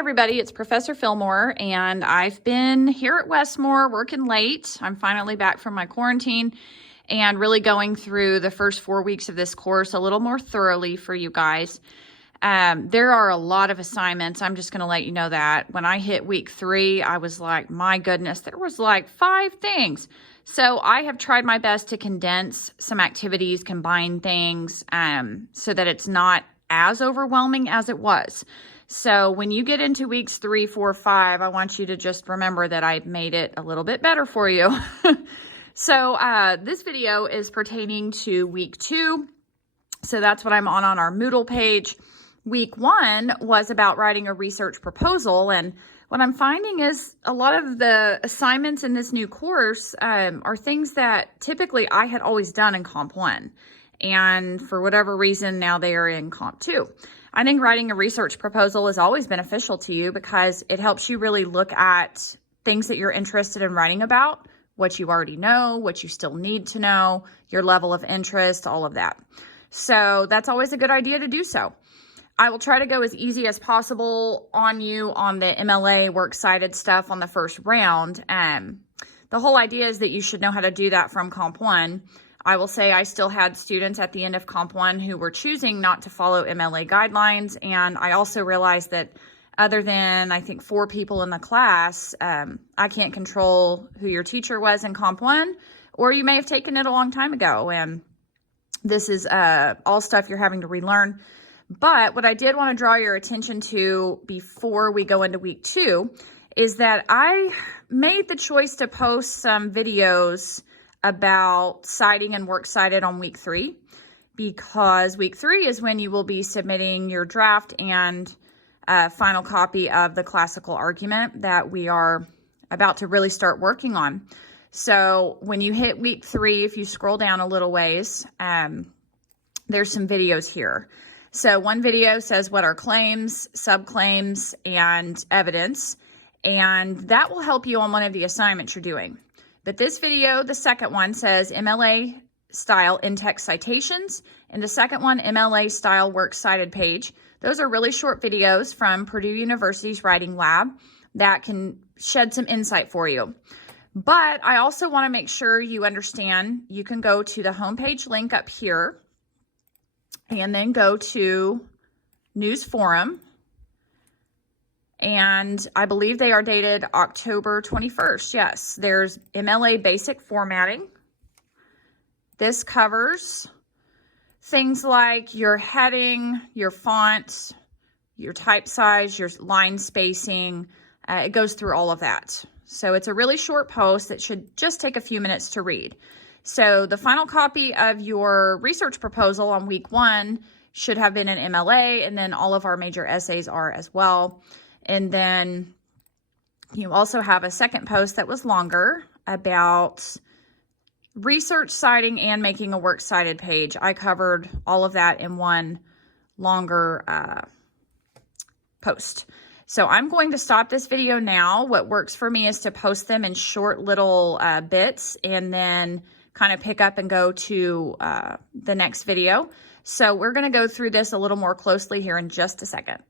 everybody, it's Professor Fillmore, and I've been here at Westmore working late. I'm finally back from my quarantine and really going through the first 4 weeks of this course a little more thoroughly for you guys. There are a lot of assignments. I'm just going to let you know that. When I hit week 3, I was like, my goodness, there was like 5 things. So I have tried my best to condense some activities, combine things, so that it's not as overwhelming as it was. So when you get into weeks 3, 4, 5, I want you to just remember that I made it a little bit better for you. So this video is pertaining to week 2. So that's what I'm on our Moodle page. Week 1 was about writing a research proposal. And what I'm finding is a lot of the assignments in this new course are things that typically I had always done in Comp 1. And for whatever reason, now they are in Comp 2. I think writing a research proposal is always beneficial to you because it helps you really look at things that you're interested in writing about, what you already know, what you still need to know, your level of interest, all of that. So that's always a good idea to do so. I will try to go as easy as possible on you on the MLA works cited stuff on the first round. The whole idea is that you should know how to do that from Comp 1. I will say I still had students at the end of Comp 1 who were choosing not to follow MLA guidelines. And I also realized that other than, I think, 4 people in the class, I can't control who your teacher was in Comp 1, or you may have taken it a long time ago. And this is all stuff you're having to relearn. But what I did want to draw your attention to before we go into week 2 is that I made the choice to post some videos about citing and works cited on week 3, because week 3 is when you will be submitting your draft and final copy of the classical argument that we are about to really start working on. So when you hit week 3, if you scroll down a little ways, there's some videos here. So one video says what are claims, subclaims, and evidence, and that will help you on one of the assignments you're doing. But this video, the second one, says MLA style in-text citations, and the second one, MLA style works cited page. Those are really short videos from Purdue University's writing lab that can shed some insight for you. But I also want to make sure you understand you can go to the homepage link up here and then go to News Forum. And I believe they are dated October 21st. Yes, there's MLA basic formatting. This covers things like your heading, your font, your type size, your line spacing. It goes through all of that. So it's a really short post that should just take a few minutes to read. So the final copy of your research proposal on week 1 should have been an MLA, and then all of our major essays are as well. And then you also have a second post that was longer about research citing and making a works cited page. I covered all of that in one longer post. So I'm going to stop this video now. What works for me is to post them in short little bits and then kind of pick up and go to the next video. So we're going to go through this a little more closely here in just a second.